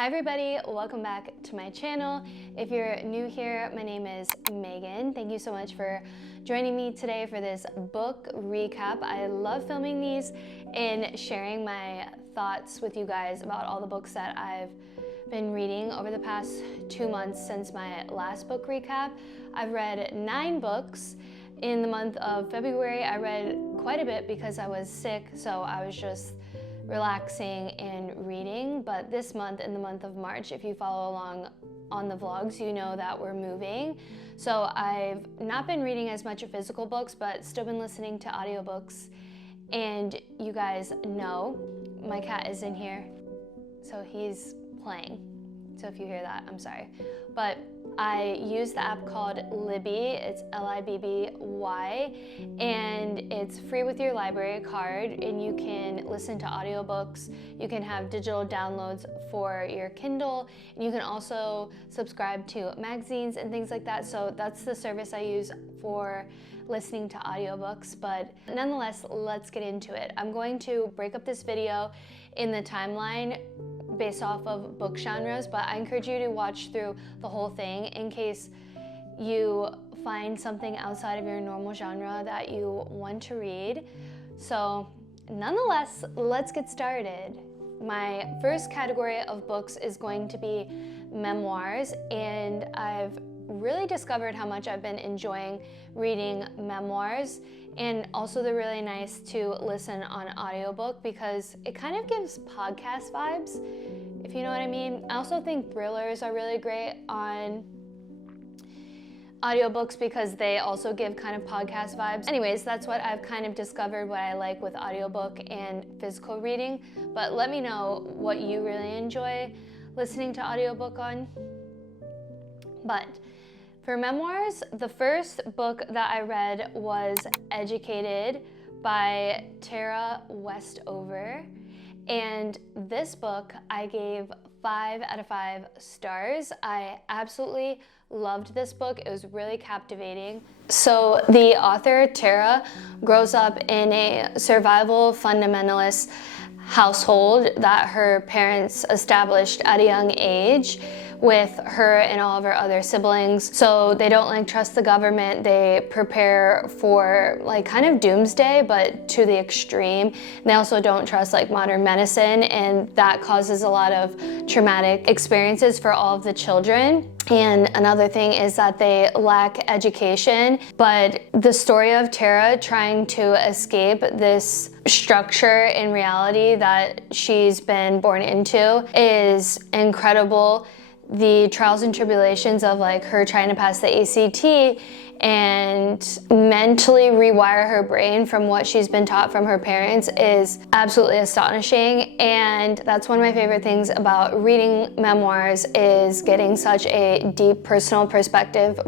Hi everybody, welcome back to my channel. If you're new here, my name is Megan. Thank you so much for joining me today for this book recap. I love filming these and sharing my thoughts with you guys about all the books that I've been reading over the past 2 months since my last book recap. I've read 9 books. In the month of February, I read quite a bit because I was sick, so I was just relaxing and reading. But this month, in the month of March, if you follow along on the vlogs, you know that we're moving. So I've not been reading as much of physical books, but still been listening to audiobooks. And you guys know my cat is in here, so he's playing. So if you hear that, I'm sorry. But I use the app called Libby, it's Libby, and it's free with your library card, and you can listen to audiobooks, you can have digital downloads for your Kindle, and you can also subscribe to magazines and things like that. So that's the service I use for listening to audiobooks. But nonetheless, let's get into it. I'm going to break up this video in the timeline based off of book genres, but I encourage you to watch through the whole thing in case you find something outside of your normal genre that you want to read. So nonetheless, let's get started. My first category of books is going to be memoirs, and I've really discovered how much I've been enjoying reading memoirs, and also they're really nice to listen on audiobook because it kind of gives podcast vibes, if you know what I mean. I also think thrillers are really great on audiobooks because they also give kind of podcast vibes. Anyways, that's what I've kind of discovered what I like with audiobook and physical reading. But let me know what you really enjoy listening to audiobook on. But for memoirs, the first book that I read was Educated by Tara Westover. And this book I gave 5 out of 5 stars. I absolutely loved this book. It was really captivating. So the author, Tara, grows up in a survival fundamentalist household that her parents established at a young age with her and all of her other siblings. So they don't trust the government. They prepare for kind of doomsday, but to the extreme. And they also don't trust modern medicine, and that causes a lot of traumatic experiences for all of the children. And another thing is that they lack education. But the story of Tara trying to escape this structure in reality that she's been born into is incredible. The trials and tribulations of her trying to pass the ACT and mentally rewire her brain from what she's been taught from her parents is absolutely astonishing. And that's one of my favorite things about reading memoirs, is getting such a deep personal perspective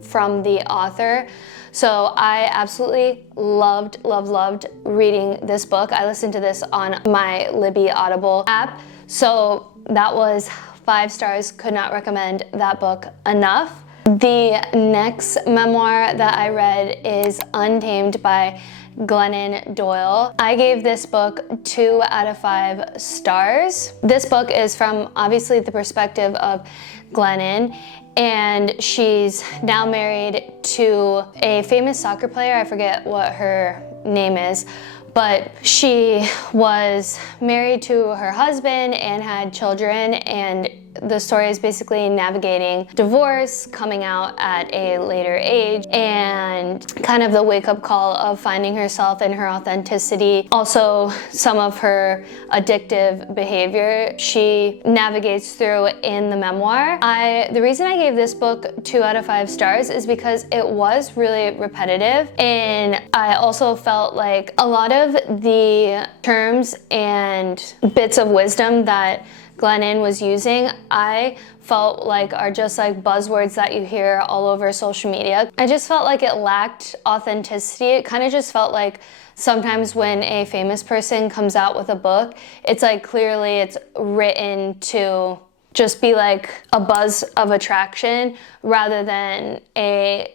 from the author. So I absolutely loved reading this book. I listened to this on my Libby Audible app. So that was 5 stars. Could not recommend that book enough. The next memoir that I read is Untamed by Glennon Doyle. I gave this book 2 out of 5 stars. This book is from obviously the perspective of Glennon, and she's now married to a famous soccer player. I forget what her name is, but she was married to her husband and had children, and the story is basically navigating divorce, coming out at a later age, and kind of the wake-up call of finding herself and her authenticity. Also, some of her addictive behavior she navigates through in the memoir. The reason I gave this book 2 out of 5 stars is because it was really repetitive, and I also felt like a lot of the terms and bits of wisdom that Glennon was using, I felt are just buzzwords that you hear all over social media. I just felt like it lacked authenticity. It kind of just felt like sometimes when a famous person comes out with a book, it's clearly it's written to just be a buzz of attraction rather than a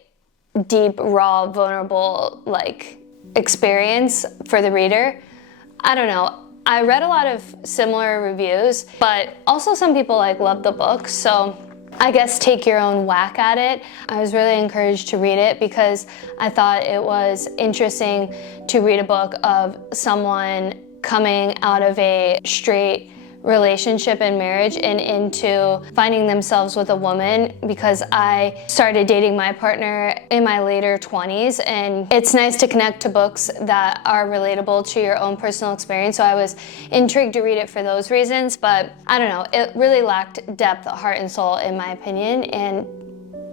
deep, raw, vulnerable experience for the reader. I don't know. I read a lot of similar reviews, but also some people like loved the book, so I guess take your own whack at it. I was really encouraged to read it because I thought it was interesting to read a book of someone coming out of a straight relationship and marriage and into finding themselves with a woman, because I started dating my partner in my later 20s, and it's nice to connect to books that are relatable to your own personal experience. So I was intrigued to read it for those reasons, but I don't know, it really lacked depth, heart, and soul in my opinion, and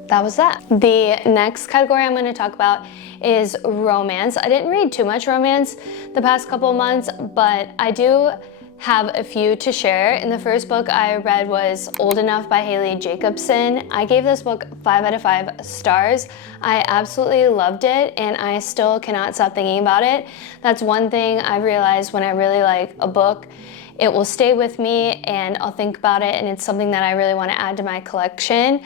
that was that. The next category I'm going to talk about is romance. I didn't read too much romance the past couple months, but I do have a few to share. And the first book I read was Old Enough by Haley Jacobson. I gave this book 5 out of 5 stars. I absolutely loved it, and I still cannot stop thinking about it. That's one thing I realized when I really like a book. It will stay with me and I'll think about it, and it's something that I really want to add to my collection.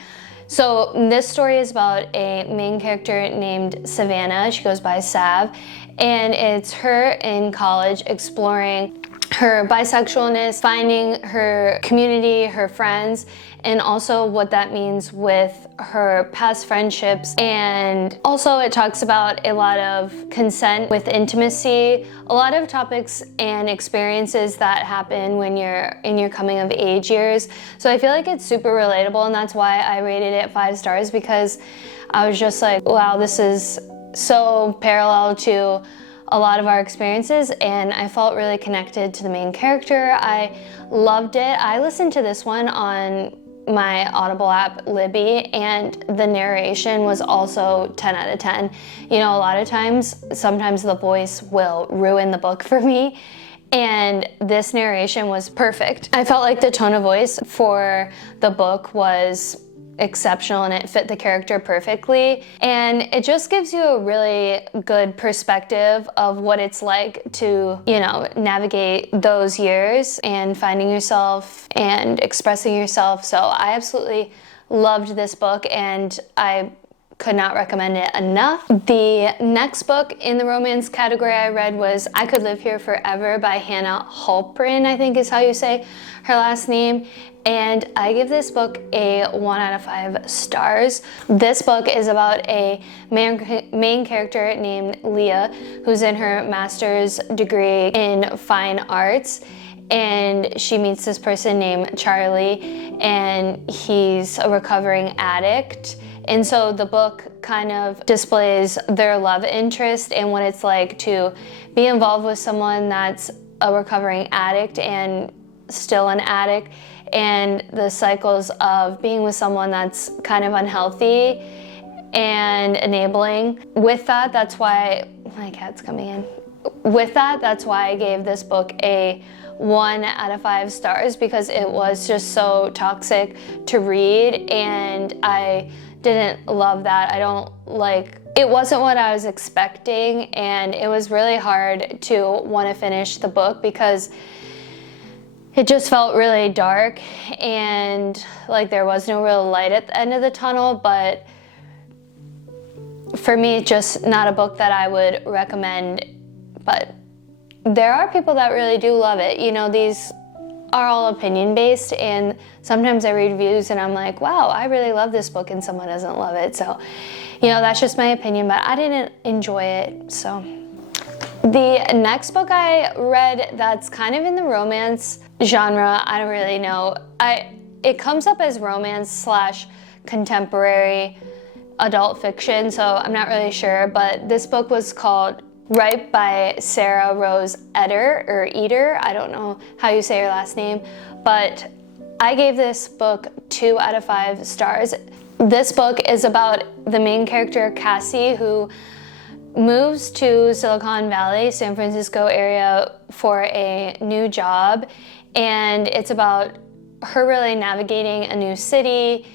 So this story is about a main character named Savannah. She goes by Sav, and it's her in college exploring her bisexualness, finding her community, her friends, and also what that means with her past friendships. And also it talks about a lot of consent with intimacy, a lot of topics and experiences that happen when you're in your coming of age years. So I feel like it's super relatable, and that's why I rated it 5 stars, because I was just like, wow, this is so parallel to a lot of our experiences, and I felt really connected to the main character. I loved it. I listened to this one on my Audible app, Libby, and the narration was also 10 out of 10. You know, a lot of times, sometimes the voice will ruin the book for me, and this narration was perfect. I felt like the tone of voice for the book was exceptional, and it fit the character perfectly, and it just gives you a really good perspective of what it's like to, you know, navigate those years and finding yourself and expressing yourself. So I absolutely loved this book, and I could not recommend it enough. The next book in the romance category I read was I Could Live Here Forever by Hannah Halprin, I think is how you say her last name. And I give this book a 1 out of 5 stars. This book is about a main character named Leah, who's in her master's degree in fine arts. And she meets this person named Charlie, and he's a recovering addict. And so the book kind of displays their love interest and what it's like to be involved with someone that's a recovering addict and still an addict, and the cycles of being with someone that's kind of unhealthy and enabling. With that, that's why my cat's coming in. With that, that's why I gave this book a 1 out of 5 stars, because it was just so toxic to read, and I didn't love that. I don't like, it wasn't what I was expecting, and it was really hard to want to finish the book because it just felt really dark and like there was no real light at the end of the tunnel. But for me, just not a book that I would recommend. But there are people that really do love it. You know, these are all opinion based, and sometimes I read reviews and I'm like, wow, I really love this book, and someone doesn't love it. So, you know, that's just my opinion, but I didn't enjoy it. So the next book I read that's kind of in the romance genre, I don't really know. It comes up as romance / contemporary adult fiction, so I'm not really sure, but this book was called Ripe by Sarah Rose Eder. I don't know how you say her last name, but I gave this book 2 out of 5 stars. This book is about the main character, Cassie, who moves to Silicon Valley, San Francisco area for a new job, and it's about her really navigating a new city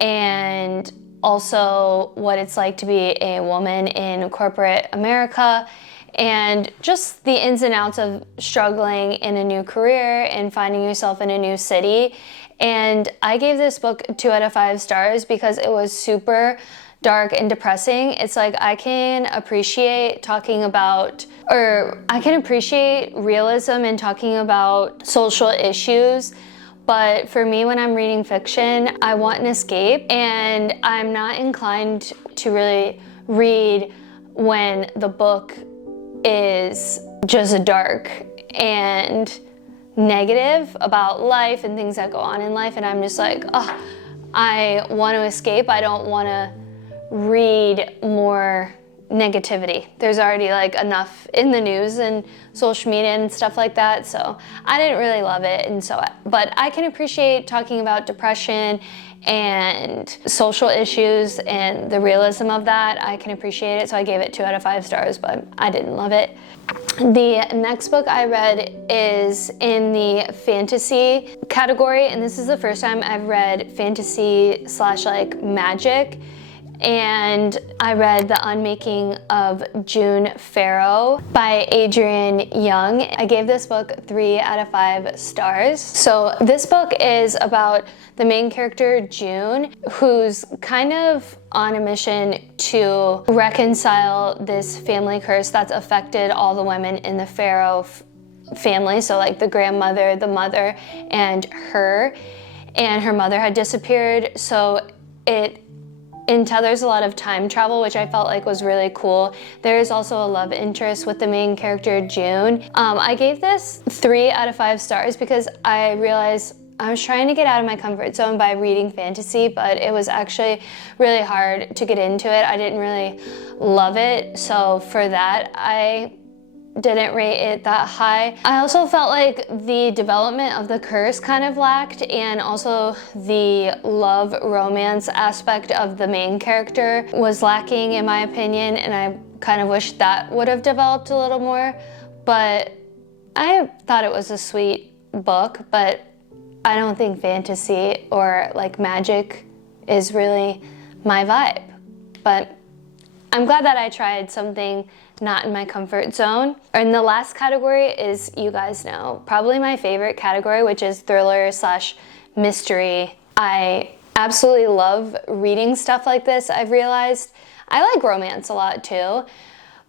and also what it's like to be a woman in corporate America, and just the ins and outs of struggling in a new career and finding yourself in a new city. And I gave this book 2 out of 5 stars because it was super dark and depressing. It's like I can appreciate talking about, or I can appreciate realism and talking about social issues. But for me, when I'm reading fiction, I want an escape, and I'm not inclined to really read when the book is just dark and negative about life and things that go on in life, and I'm just like, oh, I want to escape. I don't want to read more negativity. There's already like enough in the news and social media and stuff like that, so I didn't really love it. And so, but I can appreciate talking about depression and social issues and the realism of that. I can appreciate it, so I gave it 2 out of 5 stars, but I didn't love it. The next book I read is in the fantasy category, and this is the first time I've read fantasy / like magic. And I read The Unmaking of June Farrow by Adrienne Young. I gave this book 3 out of 5 stars. So this book is about the main character, June, who's kind of on a mission to reconcile this family curse that's affected all the women in the Farrow family. So like the grandmother, the mother, and her. And her mother had disappeared, so it there's a lot of time travel, which I felt like was really cool. There is also a love interest with the main character, June. I gave this 3 out of 5 stars because I realized I was trying to get out of my comfort zone by reading fantasy, but it was actually really hard to get into it. I didn't really love it, so for that, I didn't rate it that high. I also felt like the development of the curse kind of lacked, and also the love romance aspect of the main character was lacking in my opinion, and I kind of wish that would have developed a little more. But I thought it was a sweet book, but I don't think fantasy or like magic is really my vibe. But I'm glad that I tried something not in my comfort zone. And the last category is, you guys know, probably my favorite category, which is thriller / mystery. I absolutely love reading stuff like this, I've realized. I like romance a lot too,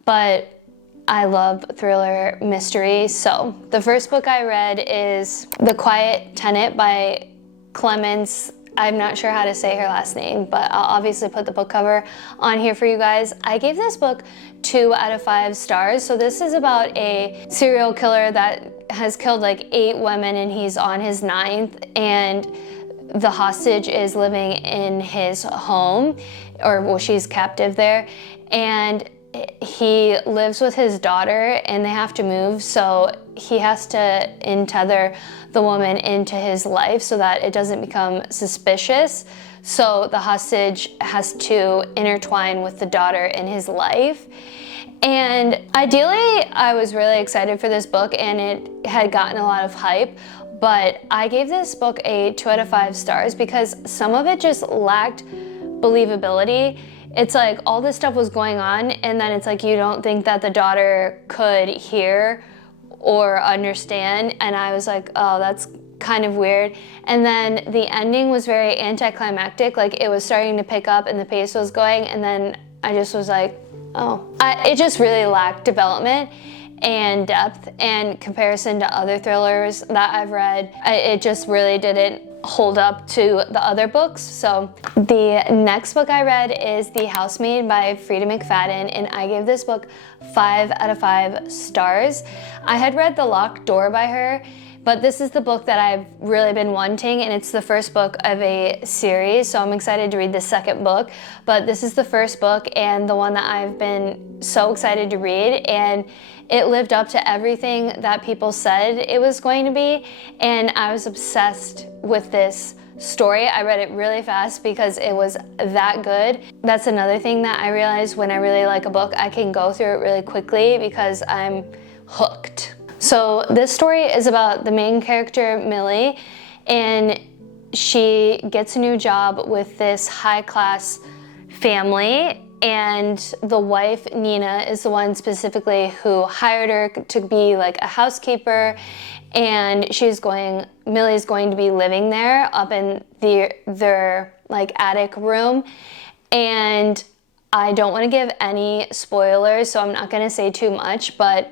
but I love thriller mystery. So the first book I read is The Quiet Tenant by Clemence. I'm not sure how to say her last name, but I'll obviously put the book cover on here for you guys. I gave this book 2 out of 5 stars. So this is about a serial killer that has killed like 8 women, and he's on his 9th, and the hostage is living in his home, or well, she's captive there, and he lives with his daughter, and they have to move, so he has to tether the woman into his life so that it doesn't become suspicious. So the hostage has to intertwine with the daughter in his life. And ideally, I was really excited for this book, and it had gotten a lot of hype, but I gave this book a 2 out of 5 stars because some of it just lacked believability. It's like all this stuff was going on, and then it's like you don't think that the daughter could hear or understand, and I was like, oh, that's kind of weird. And then the ending was very anticlimactic, like it was starting to pick up and the pace was going, and then I just was like, oh. It just really lacked development and depth in comparison to other thrillers that I've read. It just really didn't hold up to the other books. So the next book I read is The Housemaid by Frida McFadden, and I gave this book 5 out of 5 stars. I had read The Locked Door by her, but this is the book that I've really been wanting, and it's the first book of a series, so I'm excited to read the second book. But this is the first book and the one that I've been so excited to read, and it lived up to everything that people said it was going to be, and I was obsessed with this story. I read it really fast because it was that good. That's another thing that I realized: when I really like a book, I can go through it really quickly because I'm hooked. So this story is about the main character, Millie, and she gets a new job with this high-class family, and the wife, Nina, is the one specifically who hired her to be like a housekeeper, and Millie's going to be living there up in their like attic room. And I don't want to give any spoilers, so I'm not going to say too much, but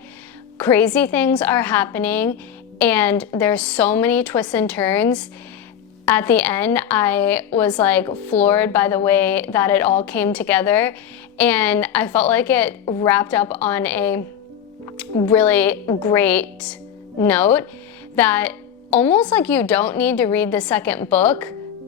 crazy things are happening and there's so many twists and turns. At the end, I was like floored by the way that it all came together, and I felt like it wrapped up on a really great note that almost like you don't need to read the second book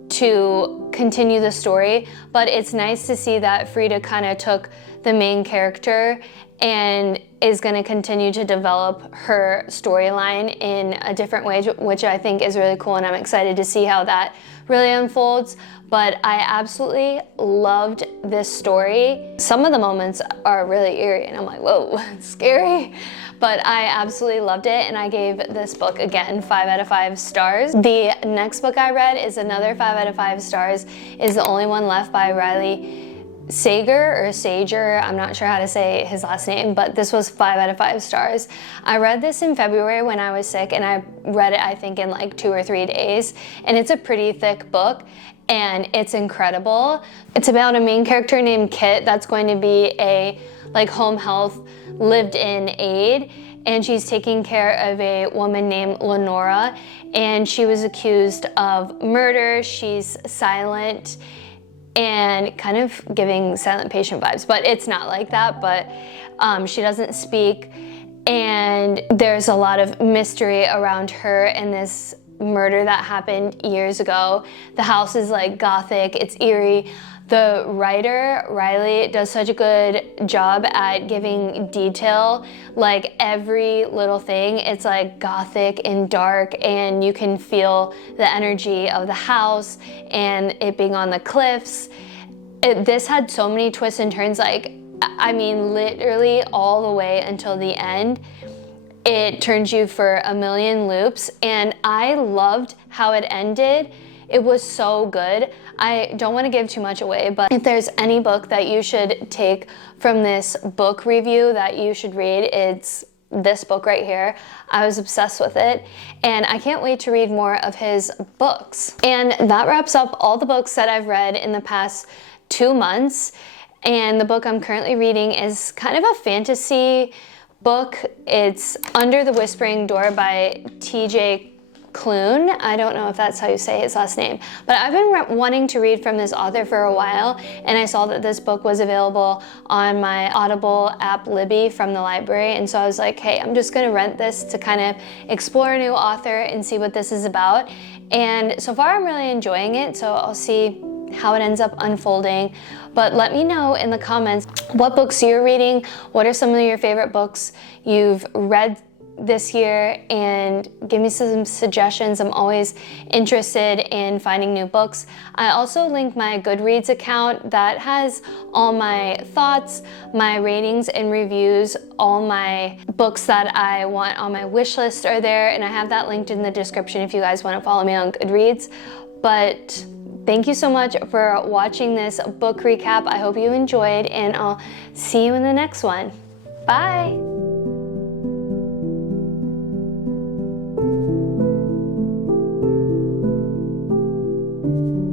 to continue the story, but it's nice to see that Frida kind of took the main character and is going to continue to develop her storyline in a different way, which I think is really cool, and I'm excited to see how that really unfolds. But I absolutely loved this story. Some of the moments are really eerie, and I'm like, whoa, it's scary. But I absolutely loved it, and I gave this book, again, 5 out of 5 stars. The next book I read is another 5 out of 5 stars, is The Only One Left by Riley Sager, I'm not sure how to say his last name, but this was 5 out of 5 stars. I read this in February when I was sick, and I read it, I think, in like 2 or 3 days, and it's a pretty thick book, and it's incredible. It's about a main character named Kit that's going to be a like home health lived-in aide, and she's taking care of a woman named Lenora, and she was accused of murder. She's silent and kind of giving silent patient vibes, but it's not like that. But she doesn't speak, and there's a lot of mystery around her and this murder that happened years ago. The house is like gothic, it's eerie. The writer, Riley, does such a good job at giving detail, like every little thing. It's like gothic and dark, and you can feel the energy of the house and it being on the cliffs. This had so many twists and turns, like, I mean, literally all the way until the end. It turns you for a million loops, and I loved how it ended. It was so good. I don't want to give too much away, but if there's any book that you should take from this book review that you should read, it's this book right here. I was obsessed with it, and I can't wait to read more of his books. And that wraps up all the books that I've read in the past 2 months. And the book I'm currently reading is kind of a fantasy book. It's Under the Whispering Door by T.J. Klune. I don't know if that's how you say his last name, but I've been wanting to read from this author for a while, and I saw that this book was available on my Audible app Libby from the library, and so I was like, hey, I'm just gonna rent this to kind of explore a new author and see what this is about. And so far I'm really enjoying it, so I'll see how it ends up unfolding. But let me know in the comments what books you're reading, what are some of your favorite books you've read this year, and give me some suggestions. I'm always interested in finding new books. I also link my Goodreads account that has all my thoughts, my ratings and reviews, all my books that I want on my wish list are there, and I have that linked in the description if you guys want to follow me on Goodreads. But thank you so much for watching this book recap. I hope you enjoyed, and I'll see you in the next one. Bye!